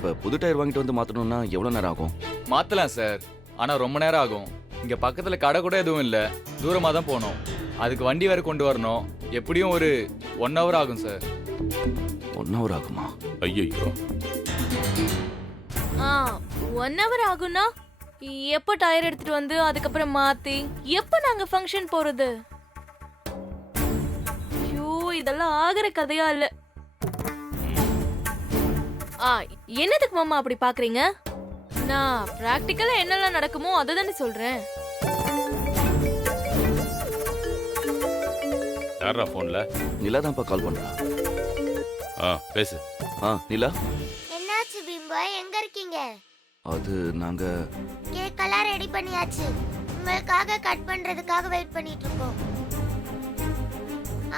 இப்ப புது டயர் வாங்கிட்டு வந்து மாத்தணும்னா எவ்வளவு நேரம் ஆகும்? மாத்தலாம் சார், ஆனா ரொம்ப நேரம் ஆகும். இங்க பக்கத்துல கடை கூட எதுவும் இல்ல, தூரமா தான் போகணும். அதுக்கு வண்டி வேற கொண்டு வரணும். எப்படியும் ஒரு 1 hour ஆகும் சார். 1 hour ஆகுமா? ஐயோ, 1 hour ஆகும்னா எப்போ டயர் எடுத்துட்டு வந்து அதுக்கப்புறம் மாத்தி எப்போ நாங்க ஃபங்க்ஷன் போறது? ஐயோ, இதெல்லாம் ஆகிற கதையா இல்ல. என்னதுக்கு மாமா அப்படி பாக்குறீங்க? நான் பிராக்டிக்கலா என்னெல்லாம் நடக்குமோ அதை தானே சொல்றேன். யாரா போன்ல? நிலா தான்ப்பா கால் பண்றா. பேசு. நிலா, என்னாச்சு பீம்பாய், எங்க இருக்கீங்க? அது நாங்க கேக் எல்லாம் ரெடி பண்ணியாச்சு. உங்களுக்காக கட் பண்றதுக்காக வெயிட் பண்ணிட்டு இருக்கோம்.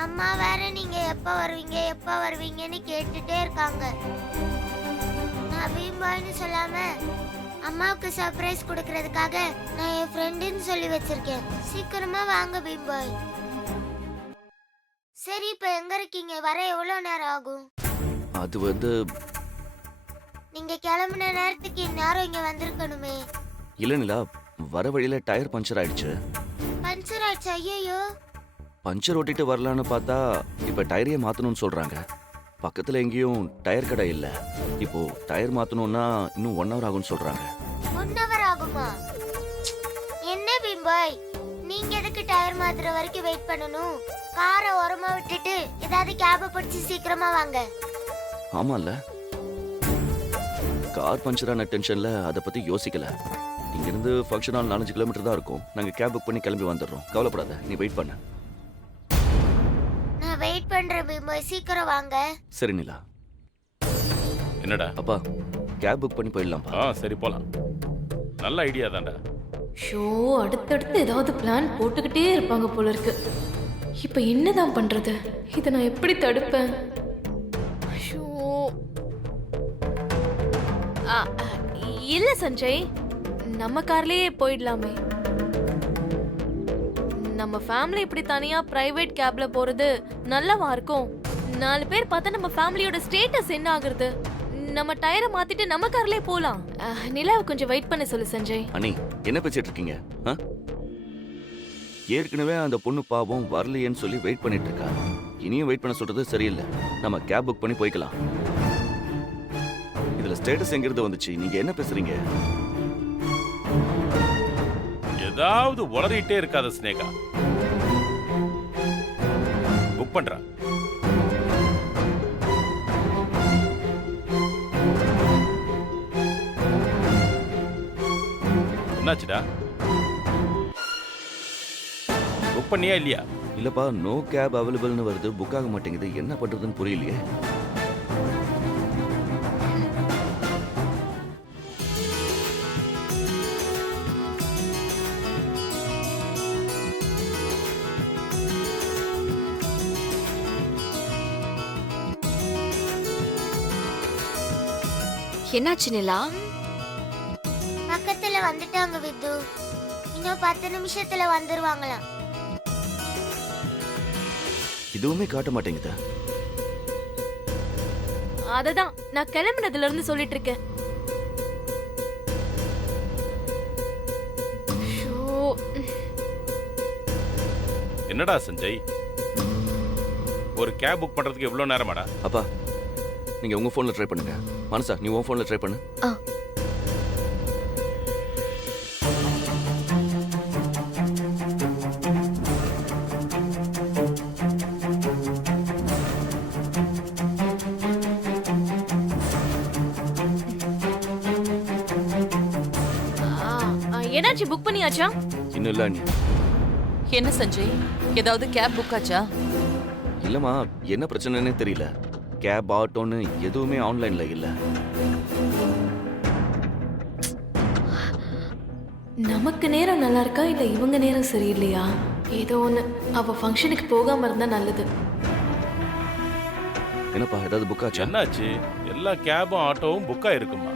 அம்மா வேற நீங்க எப்ப வருவீங்கன்னு கேட்டுட்டே இருக்காங்க. நான் பீம்பாய்னு சொல்லாம அம்மாவுக்கு சர்ப்ரைஸ் கொடுக்கறதுக்காக நான் என் ஃப்ரெண்டுன்னு சொல்லி வச்சிருக்கேன். சீக்கிரமா வாங்க பீம்பாய். சரி, இப்ப எங்க இருக்கீங்க? வர எவ்வளவு நேரம் ஆகும்? அது வந்து நீங்க கிளம்புன நேரத்துக்கு இந்நேரம் இங்க வந்திருக்கணுமே. இல்ல நிலா, வர வழியில டயர் பஞ்சர் ஆயிடுச்சு. பஞ்சர் ஆயிடுச்சு? ஐயோ, பஞ்சர் ஓட்டிட்டு வரலான்னு பார்த்தா இப்ப டயரையே மாத்தணும்னு சொல்றாங்க. பக்கத்துல எங்கேயும் டயர் கடை இல்ல. இப்போ டயர் மாத்தணும்னா இன்னும் 1 hour ஆகும்னு சொல்றாங்க. 1 hour ஆகுமா? என்ன பீம்பாய், நீங்க எதுக்கு டயர் மாத்துற வரைக்கும் வெயிட் பண்ணணும்? காரை ஓரமா விட்டுட்டு ஏதாவது கேப பிடிச்சு சீக்கிரமா வாங்க. ஆமால, கார் பஞ்சர் ஆன டென்ஷன்ல அதை பத்தி யோசிக்கல. இங்க இருந்து ஃபங்க்ஷன் ஹால் 4 கிலோமீட்டர் தான் இருக்கும். நாங்க கேப் புக் பண்ணி கிளம்பி வந்துடுறோம். கவலைப்படாத, நீ வெயிட் பண்ண. நான் வெயிட் பண்றேன் பீம்பாய், சீக்கிரம் வாங்க. சரி நிலா. என்னடா? அப்பா, கேப் புக் பண்ணி போயிடலாம்ப்பா. சரி போலாம். நல்ல ஐடியா தான்டா. ஷோ, அடுத்தடுத்து ஏதாவது பிளான் போட்டுக்கிட்டே இருப்பாங்க போல இருக்கு. இப்ப என்னதான் பண்றது? இதை நான் எப்படி தடுப்பேன்? ஷோ. இல்ல சஞ்சய், நம்ம கார்லயே போயிடலாமே. நம்ம ஃபேமிலி இப்படி தனியா பிரைவேட் கேப்ல போறது நல்லவா இருக்கும்? 4 பேர் பார்த்தா நம்ம ஃபேமிலியோட ஸ்டேட்டஸ் என்ன ஆகுறது? நம்ம டயரை மாத்திட்டு நம்ம கார்லயே போலாம். நிலாவை கொஞ்சம் வெயிட் பண்ண சொல்லு சஞ்சய். அண்ணி, என்ன பேசிட்டு இருக்கீங்க? ஏற்கனவே அந்த பொண்ணு பாவம் வரலையேன்னு சொல்லி வெயிட் பண்ணிட்டு இருக்கா. இனியும் வெயிட் பண்ண சொல்றது சரியில்லை. நம்ம கேப் புக் பண்ணி போய்க்கலாம். இதுல ஸ்டேட்டஸ் எங்கிருந்து வந்துச்சு? நீங்க என்ன பேசுறீங்க? ஏதாவது உளறிட்டே இருக்காத ஸ்னேகா. புக் பண்றா. என்னாச்சுடா? புக் பண்ணியா இல்லையா? இல்லப்பா, நோ கேப் அவைலபிள்னு வருது, புக் ஆக மாட்டேங்குது. என்ன பண்றதுன்னு புரியலையே. என்னாச்சு நிலா? பக்கத்துல வந்துட்டாங்க வித்து. இன்னும் 10 நிமிஷத்துல வந்துருவாங்களாம். இதுவுமே காட்ட மாட்டேங்குதா? அததான் நான் கிளம்பினதுல இருந்து சொல்லிட்டு இருக்கேன். என்னடா சஞ்சய், ஒரு கேப் புக் பண்றதுக்கு எவ்வளவு நேரமாடா? அப்பா, நீங்க உங்க போன்ல ட்ரை பண்ணுங்க. மனசா, நீ உன் போன்ல ட்ரை பண்ணு. என்னாச்சு, புக் பண்ணியாச்சா? இன்னும் இல்ல அண்ணி. என்ன சஞ்சய், ஏதாவது கேப் புக் ஆச்சா? இல்லம்மா, என்ன பிரச்சனைன்னு தெரியல. கேப் ஆட்டோன்னு எதுவுமே ஆன்லைன்ல இல்ல. நமக்கு நேரம் நல்லா இருக்கா இல்ல இவங்க நேரம் சரியில்லையா? ஏதோ ஒண்ணு. அவ ஃபங்க்ஷனுக்கு போகாம இருந்தா நல்லது. என்னப்பா, ஏதாவது புக் ஆச்சா? என்னாச்சு? எல்லா கேபும் ஆட்டோவும் புக் ஆயிருக்குமா?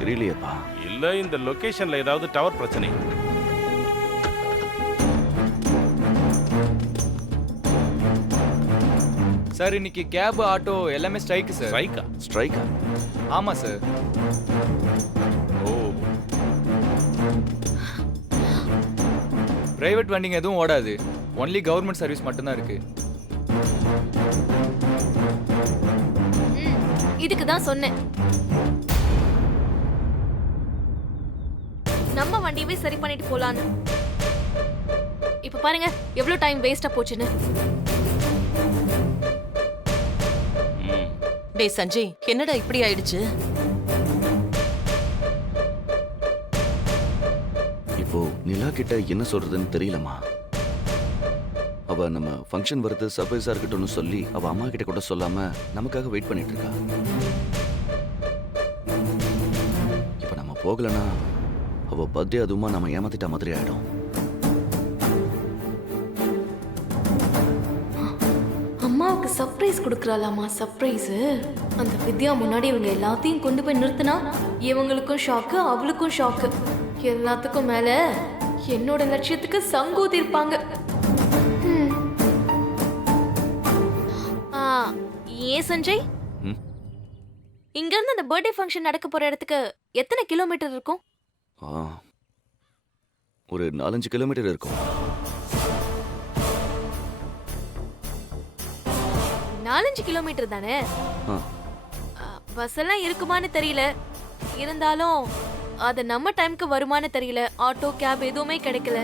தெரியலையேப்பா. இல்ல இந்த லொகேஷன்ல ஏதாவது டவர் பிரச்சனை? சார், இன்னைக்கு கேப் ஆட்டோ எல்லாமே ஸ்ட்ரைக்கு சார். ஸ்ட்ரைக்கா? ஸ்ட்ரைக்கா? ஆமா சார். ஓ, பிரைவேட் வண்டிங்க எதுவும் ஓடாது. ஒன்லி கவர்மெண்ட் சர்வீஸ் மட்டும்தான் இருக்கு. இதுக்கு தான் சொன்னேன் நம்ம வண்டியவே சரி பண்ணிட்டு போலான்னு. இப்ப பாருங்க எவ்வளவு டைம் வேஸ்டா போச்சுன்னு. ம். டேய் சஞ்சய், என்னடா இப்படி ஆயிடுச்சு? இப்போ நிலா கிட்ட என்ன சொல்றதுன்னு தெரியலம்மா. அவ நம்ம ஃபங்க்ஷன் வருது சர்ப்ரைஸா இருக்கட்டும்னு சொல்லி அவ அம்மா கிட்ட கூட சொல்லாம நமக்காக வெயிட் பண்ணிட்டு இருக்கா. இப்ப நம்ம போகலனா அவ பர்த்டே அதுவுமா நம்ம ஏமாத்திட்ட மாதிரி ஆயிடும். அம்மாவுக்கு சர்ப்ரைஸ் கொடுக்கறாளாமா. சர்ப்ரைஸ். அந்த வித்யா முன்னாடி இவங்க எல்லாத்தையும் கொண்டு போய் நிறுத்தினா இவங்களுக்கும் ஷாக்கு, அவளுக்கும் ஷாக்கு. எல்லாத்துக்கும் மேல என்னோட லட்சியத்துக்கு சங்கூதி இருப்பாங்க. ஏன் சஞ்சய், ம்? இங்க இருந்து அந்த பர்த்டே ஃபங்க்ஷன் நடக்க போற இடத்துக்கு எத்தனை கிலோமீட்டர் இருக்கும்? ஒரு 4-5 கிலோமீட்டர் இருக்கும். 4-5 கிலோமீட்டர் தானே. ஆ, பஸ் எல்லாம் இருக்குமான்னு தெரியல. இருந்தாலும் அது நம்ம டைம்க்கு வருமானு தெரியல. ஆட்டோ கேப் எதுவுமே கிடைக்கல.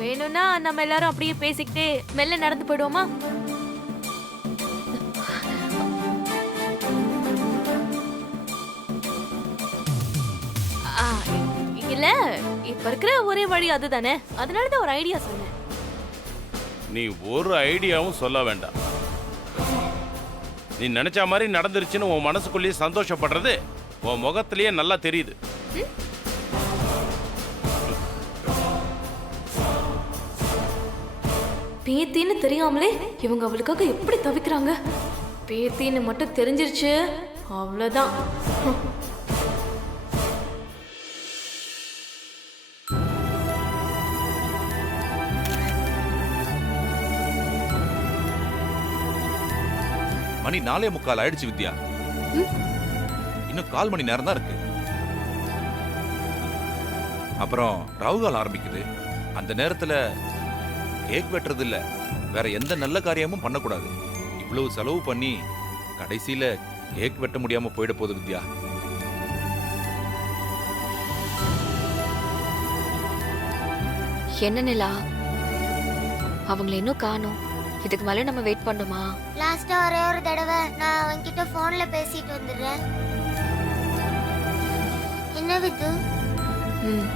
வேணும்னா நம்ம எல்லாரும் அப்படியே பேசிக்கிட்டே மெல்ல நடந்து போயிடுவோமா? ஆ, இல்ல இப்ப இருக்கிற ஒரே வழி அதுதானே. அதனாலதான் ஒரு ஐடியா சொன்னேன். நீ ஒரு ஐடியாவும் சொல்ல வேண்டாம். நீ நினைச்ச மாதிரி நடந்துருச்சுன்னு உன் மனசுக்குள்ளேயே சந்தோஷப்படுறது உன் முகத்திலேயே நல்லா தெரியுது. பேத்தின்னு தெரியாமலே இவங்க அவளுக்காக எப்படி தவிக்கிறாங்க. பேத்தின்னு மட்டும் தெரிஞ்சிருச்சு அவ்வளவுதான். மணி 4:45 ஆயிடுச்சு வித்யா. இன்னும் 1/4 மணி நேரம் தான் இருக்கு. அப்புறம் ராகுகால் ஆரம்பிக்குது. அந்த நேரத்துல கேக் வெட்டுறது இல்ல, வேற எந்த நல்ல காரியமும் பண்ணக்கூடாது. இவ்வளவு செலவு பண்ணி கடைசியில கேக் வெட்ட முடியாம போயிட போகுது வித்யா. என்ன நிலா, அவங்கள இன்னும் காணோம். இதுக்கு மேல நம்ம வெயிட் பண்ணுமா? லாஸ்டா ஒரே ஒரு தடவை நான் அவன்கிட்ட போன்ல பேசிட்டு வந்துடுறேன். என்ன வித்து? ம்.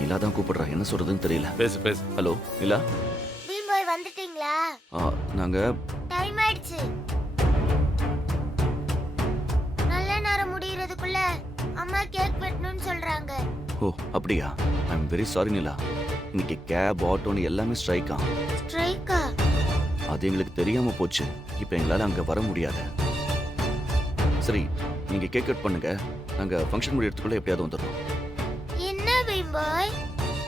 நிலா தான் கூப்பிடுறா. என்ன சொல்றதுன்னு தெரியல. பேசு பேசு. ஹலோ நிலா. பீம் பாய் வந்துட்டீங்களா? நாங்க டைம் ஆயிடுச்சு. நல்ல நேரம் முடியறதுக்குள்ள அம்மா கேக் வெட்டணும்னு சொல்றாங்க. ஓ அப்படியா? ஐ எம் வெரி சாரி நிலா. இன்னைக்கு கேப் ஆட்டோன்னு எல்லாமே ஸ்ட்ரைக்கா. ஸ்ட்ரைக்கா? அது எங்களுக்கு தெரியாம போச்சு. இப்போ எங்களால அங்க வர முடியாது. சரி நீங்க கேக் கட் பண்ணுங்க. நாங்க ஃபங்க்ஷன் முடியறதுக்குள்ள எப்படியாவது வந்துடுறோம். என்ன பீம் பாய்?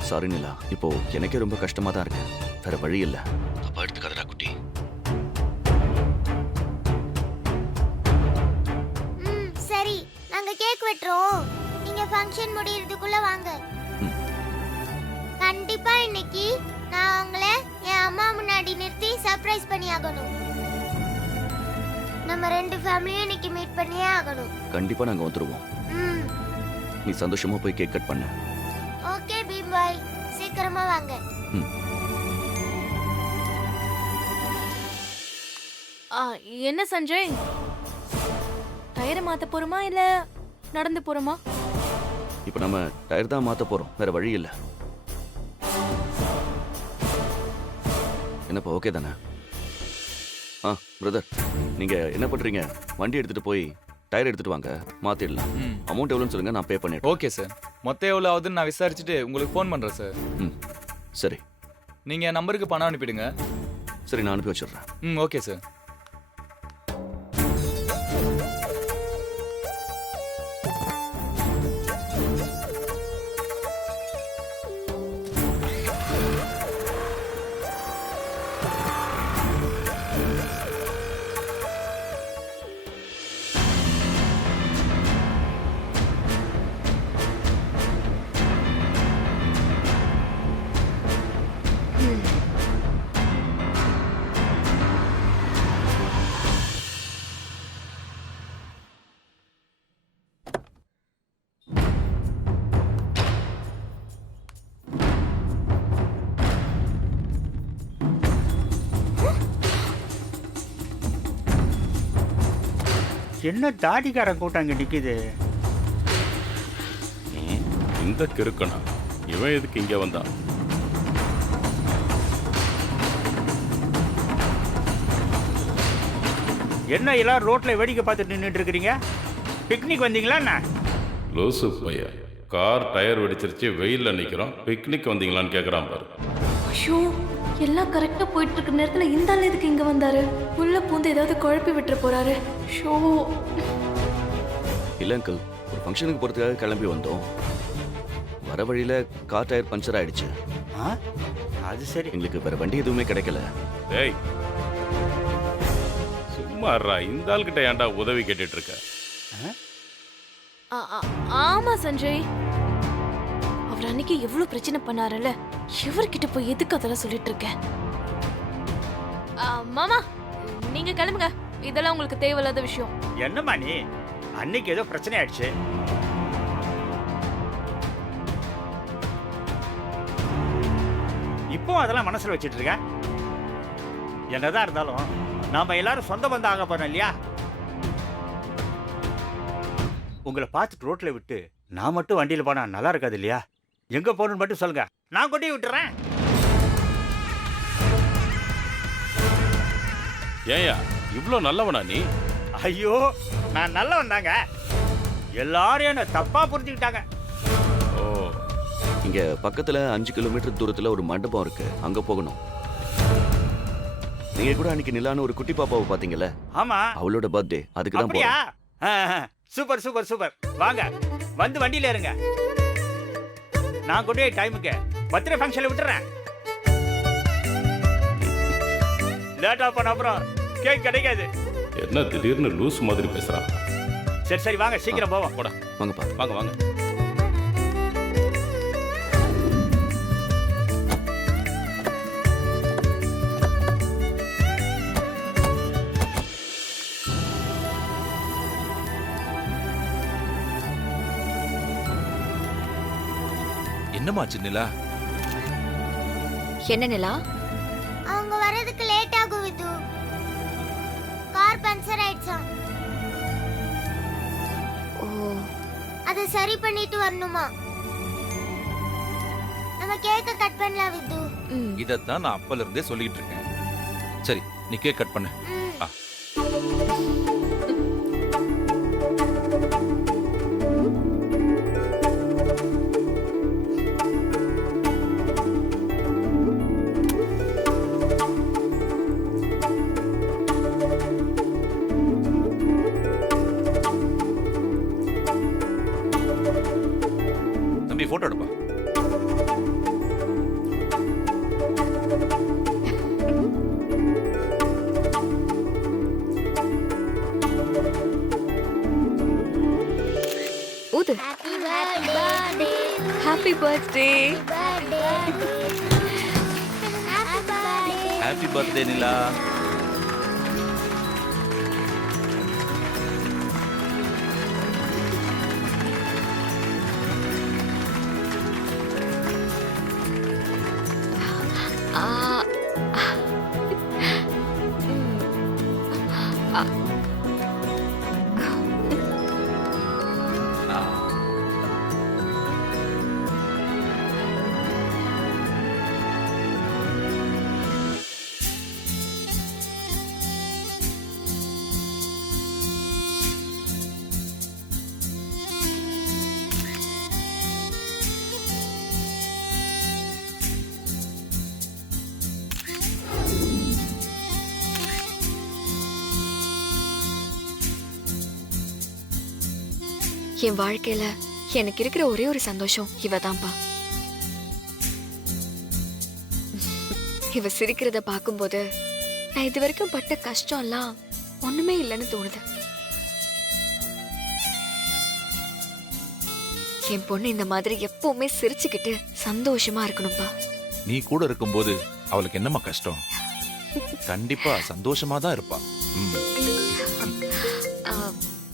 சாரி நிலா. இப்போ எனக்கே ரொம்ப கஷ்டமா தான் இருக்கு. வேற வழி இல்ல. தப்பா எடுத்துக்காதடா குட்டி. சரி நாங்க கேக் வெட்டுறோம். நீங்க ஃபங்க்ஷன் முடியறதுக்குள்ள வாங்க. கண்டிப்பா இன்னைக்கு நான் உங்களை என் அம்மா முன்னாடி நிறுத்தி சர்ப்ரைஸ் பண்ணி ஆகணும். நம்ம ரெண்டு ஃபேமிலியும் இன்னைக்கு மீட் பண்ணியே ஆகணும். கண்டிப்பா நாங்க வந்துருவோம். ம். நீ சந்தோஷமா போய் கேக் கட் பண்ணு. ஓகே பீம் பாய், சீக்கிரமா வாங்க. என்ன சஞ்சய், டயரை மாத்த போறோமா இல்ல நடந்து போறோமா? இப்போ நம்ம டயர் தான் மாத்த போறோம். வேற வழி இல்ல. என்னப்பா ஓகே தானே? பிரதர் நீங்க என்ன பண்றீங்க? வண்டி எடுத்துட்டு போய் டயர் எடுத்துட்டு வாங்க, மாத்திடலாம். ம் அமௌண்ட் எவ்வளோன்னு சொல்லுங்க, நான் பே பண்ணிடுறேன். Okay sir. மொத்தம் எவ்வளோ ஆகுதுன்னு நான் விசாரிச்சுட்டு உங்களுக்கு ஃபோன் பண்ணுறேன் சார். ம் சரி நீங்கள் நம்பருக்கு பணம் அனுப்பிடுங்க. சரி, நான் அனுப்பி வச்சிடுறேன். ம் ஓகே சார். என்ன தாடிக்காரன் கூட்டம் அங்கே நிற்கிது? இந்த கிறுக்கனா இவன் எதுக்கு இங்க வந்தான்? என்ன எல்லாரும் ரோட்ல வேடிக்கை பார்த்துட்டு நின்றுட்டு இருக்கிறீங்க? பிக்னிக் வந்தீங்களா என்ன? லூசு பைய, கார் டயர் வெடிச்சிருச்சு, வெயில்ல நிக்கிறோம், பிக்னிக் வந்தீங்களான்னு கேக்குறான் பாரு. ஐயோ, எல்லாம் கரெக்டா போயிட்டு இருக்க நேரத்துல இந்த ஆள் எதுக்கு இங்க வந்தாரு? உள்ள பூந்து ஏதாவது குழப்பி விட்டுற போறாரு. ஷோ. இல்லை அங்கிள், ஒரு ஃபங்க்ஷனுக்கு போகிறதுக்காக கிளம்பி வந்தோம். வர வழியில் கார் டயர் பஞ்சர் ஆயிடுச்சு. ஆ? அது சரி. எங்களுக்கு வேற வண்டி எதுவுமே கிடைக்கல. டேய் சும்மா இருடா, இந்த ஆள்கிட்ட ஏன்டா உதவி கேட்டுட்டு இருக்க? ஆமா சஞ்சய், அவர் அன்னைக்கு எவ்வளவு பிரச்சனை பண்ணாருல்ல, இவர்கிட்ட போய் எதுக்கு அதெல்லாம் சொல்லிட்டு இருக்க? மாமா நீங்க கிளம்புங்க, இதெல்லாம் உங்களுக்கு தேவையில்லாத விஷயம். என்னம்மா நீ? அன்னைக்கு ஏதோ பிரச்சனை ஆயிடுச்சு. இப்போ அதெல்லாம் மனசுல வச்சிட்டு இருக்க? என்னதான் இருந்தாலும் நாம எல்லாரும் சொந்த பந்தம் ஆக போறோம் இல்லையா? உங்களை பார்த்துட்டு ரோட்ல விட்டு நான் மட்டும் வண்டியில போனா நல்லா இருக்காது இல்லையா? எங்க போகணும்னு மட்டும் சொல்லுங்க, நான் கொண்டு போய் விட்டுறேன். ஏயா இவ்ளோ நல்லவனா நீ? ஐயோ, நான் நல்லவன் தாங்க. எல்லாரும் என்ன தப்பா புரிஞ்சுக்கிட்டாங்க. ஓ, இங்க பக்கத்துல 5 கிலோமீட்டர் தூரத்துல ஒரு மண்டபம் இருக்கு, அங்க போகணும். நீங்க கூட அன்னைக்கு நிலான்னு ஒரு குட்டி பாப்பாவை பாத்தீங்கல்ல, ஆமா, அவளோட பர்த்டே, அதுக்கு தான் அப்படியா? போறோம். Super super super. வாங்க, வந்து வண்டியில இருங்க. நான் கொண்டு போய் டைமுக்கு பர்த்டே ஃபங்க்ஷன்ல விட்டுறேன். லேட்டா பண்ண அப்புறம் கேக் கிடைக்காது. என்ன திடீர்னு லூஸ் மாதிரி பேசுறான்? சரி சரி, வாங்க சீக்கிரம் போவோம். போடா, வாங்கப்பா. வாங்க வாங்க. என்னமாச்சு நிலா? என்ன நிலா? அவங்க வரதுக்கு லேட் ஆகும் விது. Car puncture ஆயிடுச்சாம். ஓ, அதை சரி பண்ணிட்டு வரணுமா? நம்ம கேக்க கட் பண்ணலாம் விது. ம். இதைத்தான் நான் அப்பல இருந்தே சொல்லிட்டு இருக்கேன். சரி, நீ கேக் கட் பண்ணு. ம். ஆ. தம்பி போட்டோ எடுப்பா. ஊது. Happy birthday. ஹாப்பி பர்த்டே நிலா. ஆ. ஆ. என் வாழ்க்கையில எனக்கு இருக்கிற ஒரே ஒரு சந்தோஷம் இவதான்ப்பா. இவ சிரிக்கிறத பார்க்கும்போது நான் இது வரைக்கும் பட்ட கஷ்டம்லாம் ஒண்ணுமே இல்லைன்னு தோணுது. என் பொண்ணு இந்த மாதிரி எப்பவுமே சிரிச்சுக்கிட்டு சந்தோஷமா இருக்கணும்பா. நீ கூட இருக்கும்போது அவளுக்கு என்னம்மா கஷ்டம்? கண்டிப்பா சந்தோஷமா தான் இருப்பா. ம். ஆ,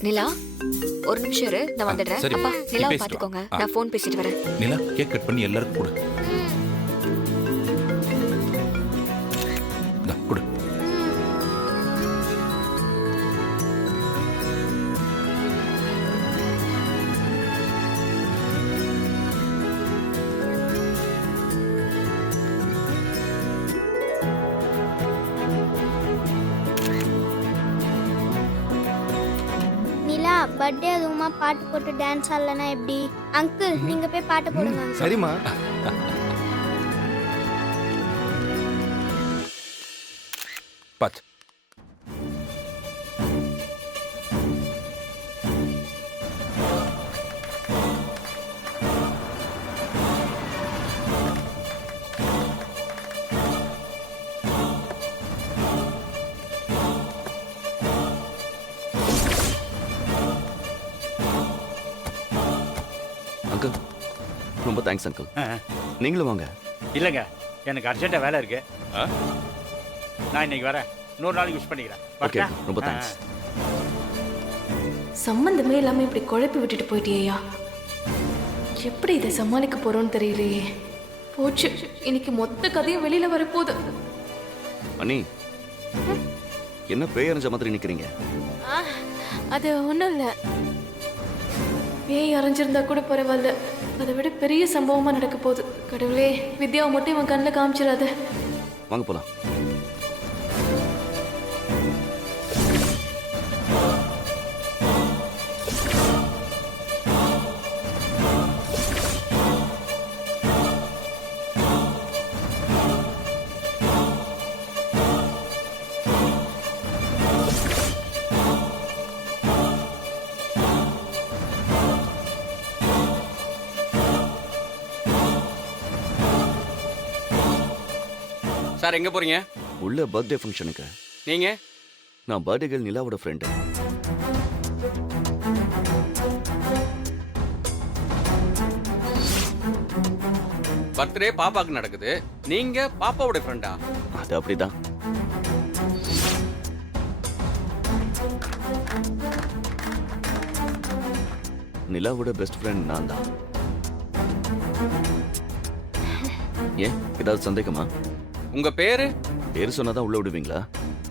நிலா ஒரு நிமிஷம் இரு, நான் வந்துடுறேன். சரி, அப்பா நீ நிலாவை பேசிட்டு பாத்துக்கோங்க, வா. நான் ஃபோன் பேசிட்டு வரேன். நிலா கேக் கட் பண்ணி எல்லாருக்கும் கொடு. இந்தா, கொடு. நிலா பர்த்டே அதுவுமா பாட்டு போட்டு டான்ஸ் ஆடலனா எப்படி? அங்கிள் நீங்க போய் பாட்டு போடுங்க uncle. சரிம்மா. பாத்து. அங்கிள் ரொம்ப தேங்க்ஸ் அங்கிள். ஆ, நீங்களும் வாங்க. இல்லைங்க, எனக்கு அர்ஜென்ட்டாக வேலை இருக்கு. ஆ? நான் இன்னைக்கு வரேன், இன்னொரு நாளைக்கு விஷ் பண்ணிக்கிறேன். ஓகே, வரட்டா? ரொம்ப ஆ. தேங்க்ஸ். சம்பந்தமே இல்லாம இப்படி குழப்பி விட்டுட்டு போயிட்டியா? எப்படி இதை சமாளிக்க போறோம்னு தெரியலையே. போச்சு, இன்னைக்கு மொத்த கதையும் வெளியில வரப்போகுது. அண்ணி என்ன பேய் அரைஞ்ச மாதிரி நிக்கிறீங்க? அது ஒன்றும் இல்லை, பேய் அரைஞ்சிருந்தா கூட பரவாயில்ல, அதை விட பெரிய சம்பவமா நடக்க போகுது. கடவுளே, வித்யாவை மட்டும் இவன் கண்ணில் காமிச்சிடாத. வாங்க போலாம். சார் எங்க போறீங்க? உள்ள பர்த்டே ஃபங்க்ஷனுக்கு. நீங்க? நான் பர்த்டே கேர்ள் நிலாவோட ஃப்ரெண்டு. பர்த்டே பாப்பாக்கு நடக்குது, நீங்க பாப்பாவோட ஃப்ரெண்டா? அது அப்படிதான். நிலாவோட பெஸ்ட் ஃப்ரெண்ட் நான் தான். ஏன் ஏதாவது சந்தேகமா? உங்க பேரு? பேர் சொன்னாதான் உள்ள விடுவீங்களா?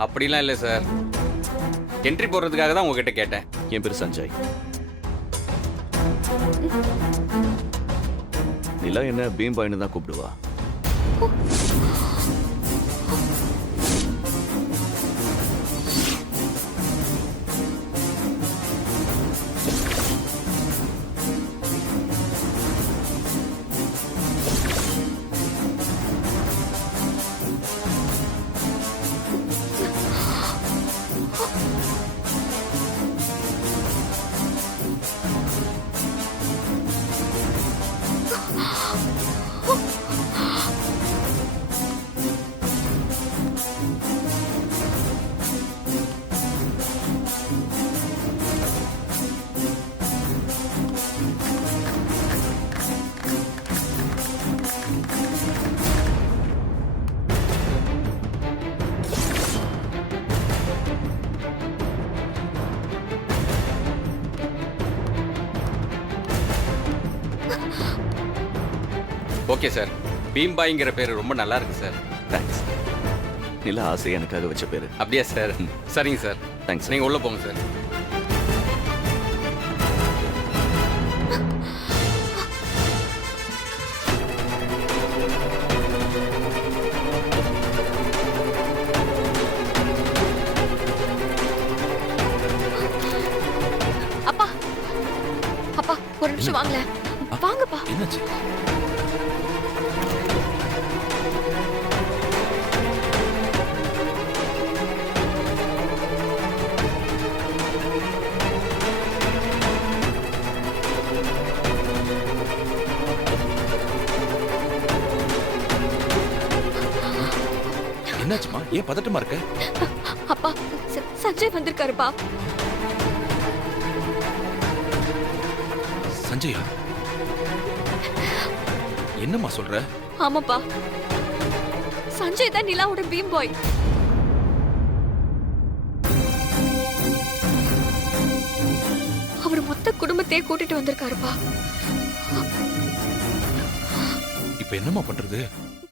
அப்படிலாம் இல்லை சார், என்ட்ரி போடுறதுக்காக தான் உங்ககிட்ட கேட்டேன். என் பேர் சஞ்சய். நிலா என்ன பீம் பாய்னு தான் கூப்பிடுவா. ஓகே சார், பீம்பாய்ங்கிற பேர் ரொம்ப நல்லா இருக்கு சார். தேங்க்ஸ். நிலா ஆசை எனக்காக வச்ச பேரு. அப்படியா சார்? சரிங்க சார், தேங்க்ஸ். நீங்க உள்ள போங்க சார். அப்பா அப்பா ஒரு நிமிஷம் வாங்கல, வாங்கப்பா. என்னாச்சு? ஏன் பதட்டமா இருக்க? அப்பா சஞ்சய் வந்திருக்காருப்பா. சஞ்சயா? என்னம்மா சொல்ற? ஆமாப்பா, சஞ்சய் தான் நிலாவோட பீம் பாய். அவர் மொத்த குடும்பத்தையே கூட்டிட்டு வந்திருக்காருப்பா. இப்ப என்னம்மா பண்றது?